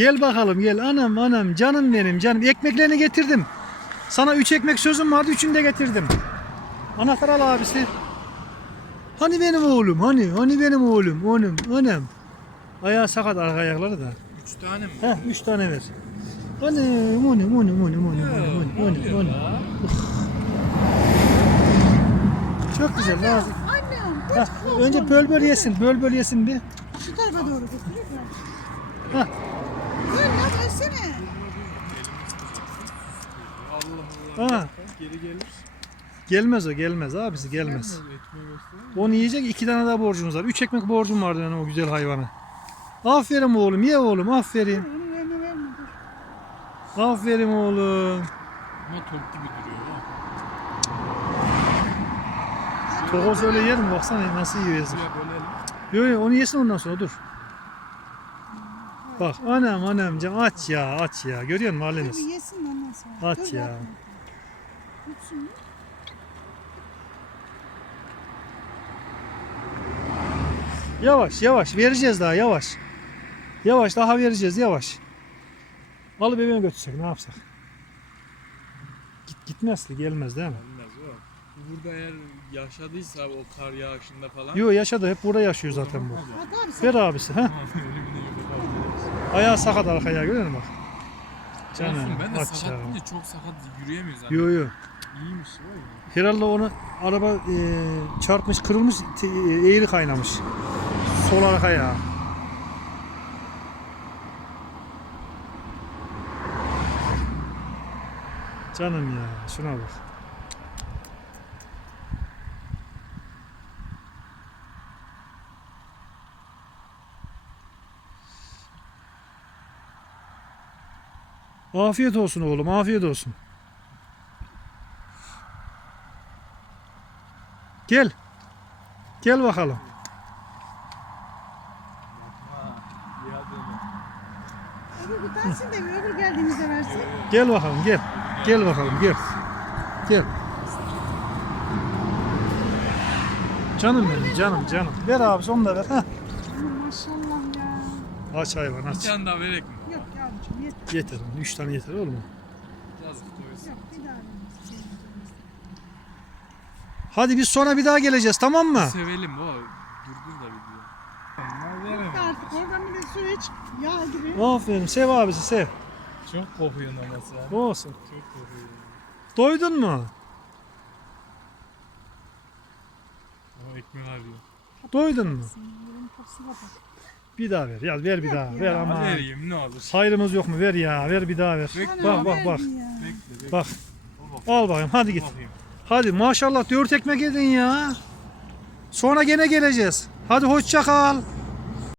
Gel bakalım gel. Anam anam canım benim canım. Ekmeklerini getirdim. Sana üç ekmek sözüm vardı. Üçünü de getirdim. Anahtar al abisi. Hani benim oğlum? Hani? Hani benim oğlum? Oğlum, anam. Ayağı sakat arka ayakları da. Üç tane mi? Heh, üç tane ver. Anam, anam, anam, anam, anam, anam, anam, anam. Çok güzel lazım. Annem. Heh, önce böl böl yesin. Böl böl yesin bir. Şu tarafa doğru götürüyor Hah. Ha. Geri gelir. Gelmez o gelmez abisi gelmez. Onu yiyecek iki tane daha borcumuz var. Üç ekmek borcum vardı benim o güzel hayvana. Aferin oğlum ye oğlum aferin. Aferin oğlum. Ama top gibi duruyor ya. Tokoz öyle yer mi baksana nasıl yiyor yazık. Yok yok onu yesin ondan sonra dur. Bak anam anam can aç ya aç ya görüyor musun haliniz? yesin ondan sonra. Aç Dur, ya. yapma. Tutsun. Yavaş yavaş vereceğiz daha yavaş. Yavaş daha vereceğiz yavaş. Alıp evine götürsek ne yapsak? Git gitmez ki gelmez değil mi? Olmaz o. Bu burada eğer yaşadıysa o kar yağışında falan. Yo yaşadı hep burada yaşıyor zaten bu. Ver abisi ha. Yok. Ayağı sakat arkaya görüyor musun bak. Canım Canım ben de aç sakat ya. deyince çok sakat yürüyemiyoruz. zaten. Yo yo. İyiymiş o ya. Herhalde onu araba e, çarpmış kırılmış te- e, eğri kaynamış. Sol arkaya. Canım ya şuna bak. Afiyet olsun oğlum, afiyet olsun. Gel. Gel bakalım. Öbür bir tanesini de öbür geldiğimizde versin. Gel bakalım gel. Gel bakalım gel. Gel. Canım benim canım canım. Ver abi onu da ver. Heh. Maşallah ya. Aç hayvan Bir aç. tane daha verek mi? Yok yavrucuğum yeter. Yeter. Üç tane yeter olur mu? Yazık doyursun. Yok bir daha veririz. Hadi biz sonra bir daha geleceğiz tamam mı? Sevelim o. Durdur da video. Veremem. Artık oradan bir de su iç. Yağ gibi. Aferin sev abisi sev. Çok kokuyor ama sen. Olsun. Çok kokuyor. Doydun mu? Ama ekmeği arıyor. Doydun mu? Yerin kapısına bak. Bir daha ver. Ya ver bir daha. Ver Ama vereyim ne olur. Sayrımız yok mu? Ver ya. Ver bir daha ver. Bekle. Bak bak bak. Bekle bekle. Bak. Al bakayım hadi git. Bakayım. Hadi maşallah dört ekmek yedin ya. Sonra gene geleceğiz. Hadi hoşça kal.